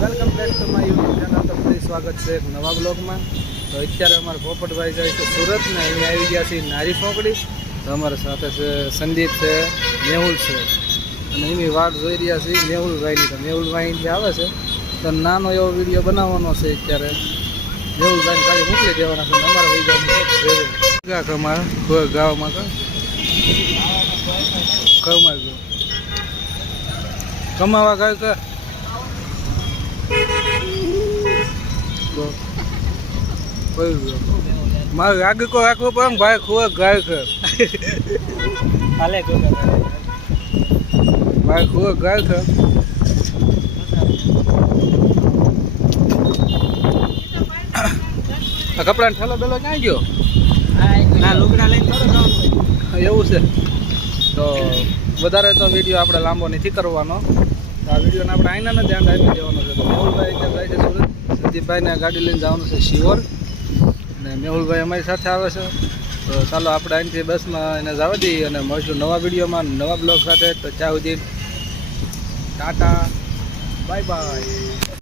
Welcome back to my YouTube channel. તો ફરી સ્વાગત છે એક નવા બ્લોગમાં. તો અત્યારે અમારા પોપટભાઈ જાય છે સુરત ને અહીંયા આવી ગયા છે નારી ફોકડી. તો અમારા સાથે છે સંદીપ છે, મેહુલ છે અને એની વાટ જોઈ રહ્યા છે મેહુલભાઈની. તો મેહુલભાઈ જે આવે છે તો નાનો એવો વિડીયો બનાવવાનો છે. અત્યારે મેહુલભાઈને ખાલી મોકલી દેવાના છે ને અમારે વહી જવાનું છે ગામમાં કમાવા ગયો કમાવા ગયો કે મારે આગળ કોઈ રાખવું પડે ને ભાઈ ખુએ ગાય છે ભાઈ ખુએ ગાય છે. આ કપડાનો ઠેલો બેલો ક્યાં ગયો? એવું છે. તો વધારે તો વિડીયો આપણે લાંબો નથી કરવાનો. તો આ વિડીયોને આપણે આઈનાને ધ્યાન આપી દેવાનું છે. તો મેહુલભાઈ અત્યારે જાય છે સુરત. સંદીપભાઈને ગાડી લઈને જવાનું છે શિવર અને મેહુલભાઈ અમારી સાથે આવે છે. તો ચાલો આપણે અહીંથી બસમાં એને જવા દઈએ અને મળશું નવા વિડીયોમાં નવા બ્લોગ સાથે. તો ત્યાં સુધી ટાટા બાય બાય.